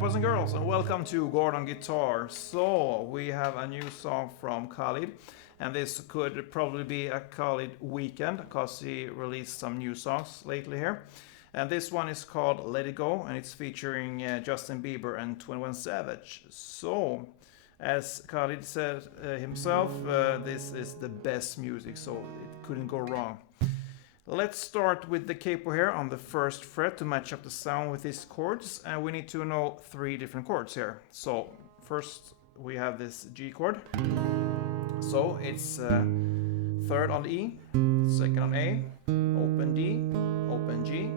boys and girls, and welcome to Gordon Guitar. So, we have a new song from Khaled, and this could probably be a Khaled weekend, because he released some new songs lately here. And this one is called Let It Go, and it's featuring Justin Bieber and 21 Savage. So, as Khaled said himself, this is the best music, so it couldn't go wrong. Let's start with the capo here on the first fret to match up the sound with these chords, and we need to know 3 different chords here. So first we have this G chord, so it's 3rd on E, 2nd on A, open D, open G,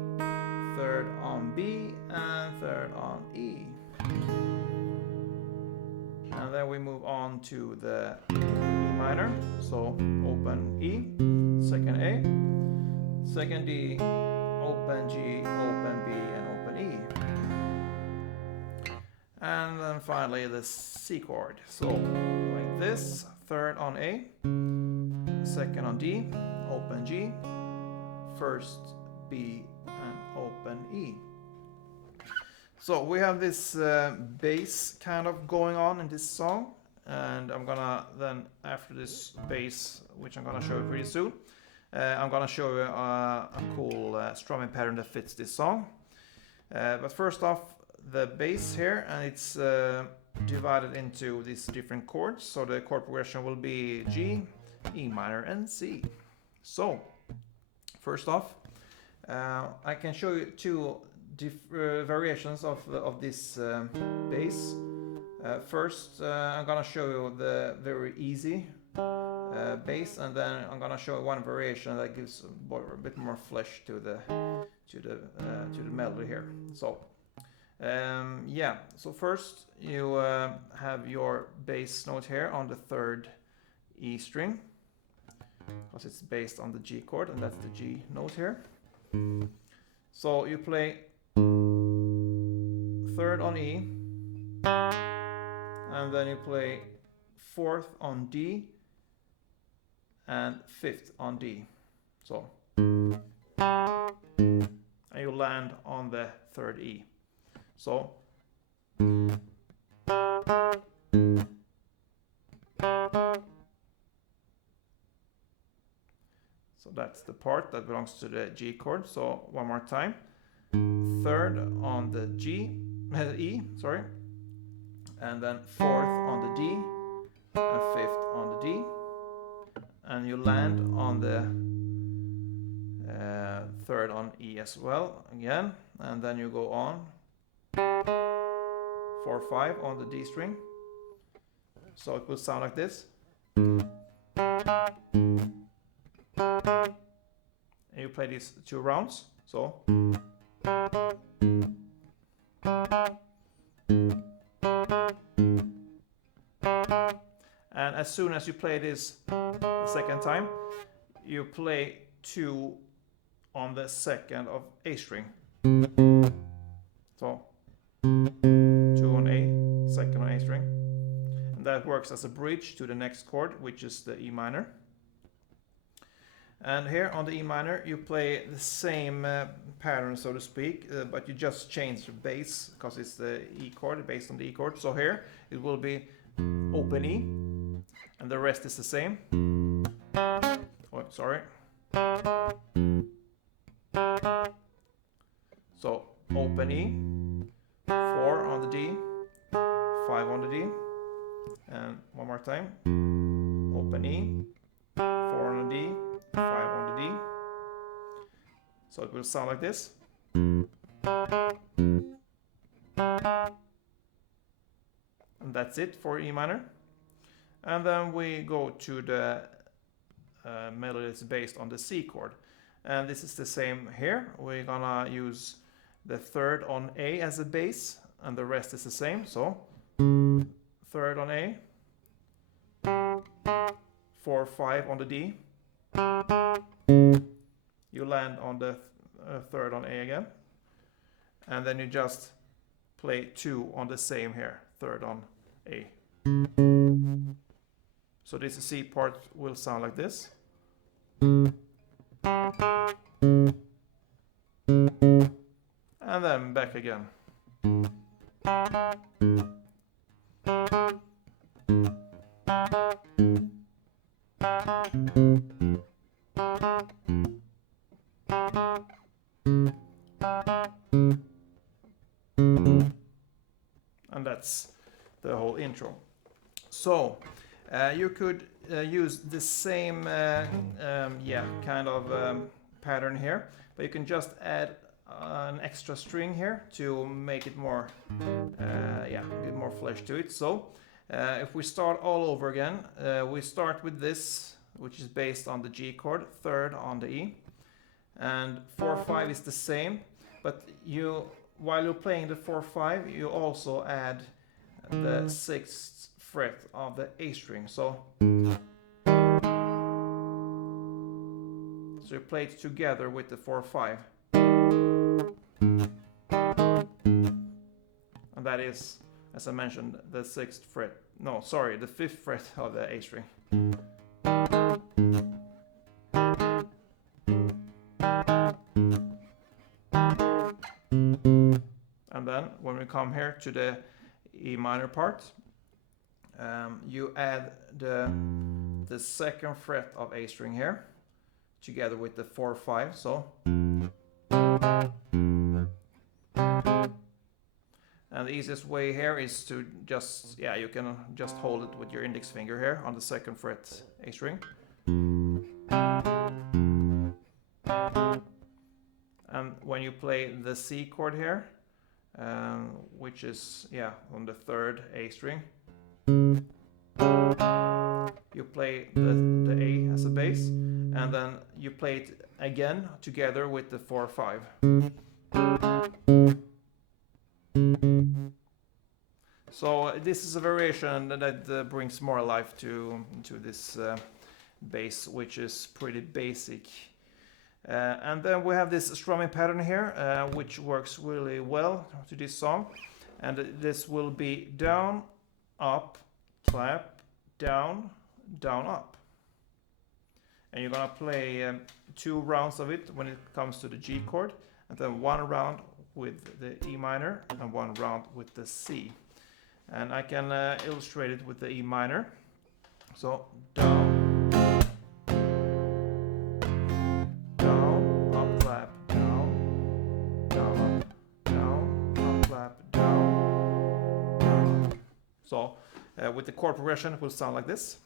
3rd on B, and 3rd on E. And then we move on to the E minor, so open E, 2nd A, 2nd D, open G, open B, and open E. And then finally the C chord. So like this, 3rd on A, 2nd on D, open G, 1st B, and open E. So we have this bass kind of going on in this song, and I'm gonna then, after this bass, which I'm gonna show you pretty soon, I'm gonna show you a cool strumming pattern that fits this song. But first off, the bass here, and it's divided into these different chords. So the chord progression will be G, E minor, and C. So first off, I can show you 2 variations of this bass. First, I'm gonna show you the very easy bass, and then I'm gonna show one variation that gives a bit more flesh to the melody here. So yeah, so first you have your bass note here on the 3rd E string, because it's based on the G chord, and that's the G note here. So you play 3rd on E, and then you play 4th on D, and 5th on D. So, and you land on the 3rd E. So, that's the part that belongs to the G chord. So one more time. 3rd on the E, sorry, and then 4th on the D, and 5th on the D, and you land on the 3rd on E as well again, and then you go on 4-5 on the D string. So it will sound like this. And you play these 2 rounds. So and as soon as you play this the second time, you play 2 on the 2nd of A string. So 2 on A, 2nd on A string. And that works as a bridge to the next chord, which is the E minor. And here on the E minor, you play the same pattern, so to speak, but you just change the bass, because it's the E chord, based on the E chord. So here it will be open E, and the rest is the same. Oh, sorry. So open E, 4 on the D, 5 on the D, and one more time. Open E, 4 on the D, 5 on the D. So it will sound like this. And that's it for E minor. And then we go to the melody that's based on the C chord. And this is the same here. We're gonna use the 3rd on A as a bass, and the rest is the same. So 3rd on A, 4-5 on the D. You land on the 3rd on A again, and then you just play 2 on the same here, 3rd on A. So this C part will sound like this. And then back again. And And that's the whole intro. So you could use the same kind of pattern here, but you can just add an extra string here to make it more get more flesh to it. So if we start all over again, we start with this, which is based on the G chord, third on the E, and 4/5 is the same, but while you're playing the 4/5, you also add the 6th fret of the A string. So you play it together with the 4/5. And that is, as I mentioned, the 6th fret. No, sorry, the 5th fret of the A string. And then when we come here to the E minor part, you add the 2nd fret of A string here together with the 4/5. So, and the easiest way here is to just, you can just hold it with your index finger here on the 2nd fret A string. And when you play the C chord here, which is on the 3rd A string, you play the A as a bass, and then you play it again together with the 4/5. So this is a variation that brings more life to this bass, which is pretty basic. And then we have this strumming pattern here, which works really well to this song. And this will be down, up, clap, down, down, up. And you're gonna play 2 rounds of it when it comes to the G chord, and then 1 round with the E minor and 1 round with the C. And I can illustrate it with the E minor. So down, down, up, clap, down, down, up, down, up, clap, down, down, up. So with the chord progression, it will sound like this.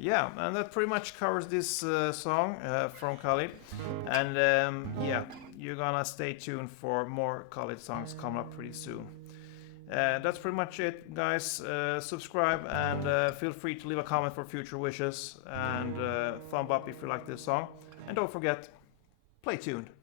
Yeah, and that pretty much covers this song from Khaled. And you're gonna stay tuned for more Khaled songs coming up pretty soon. That's pretty much it, guys. Subscribe and feel free to leave a comment for future wishes, and thumb up if you like this song. And don't forget, play tuned.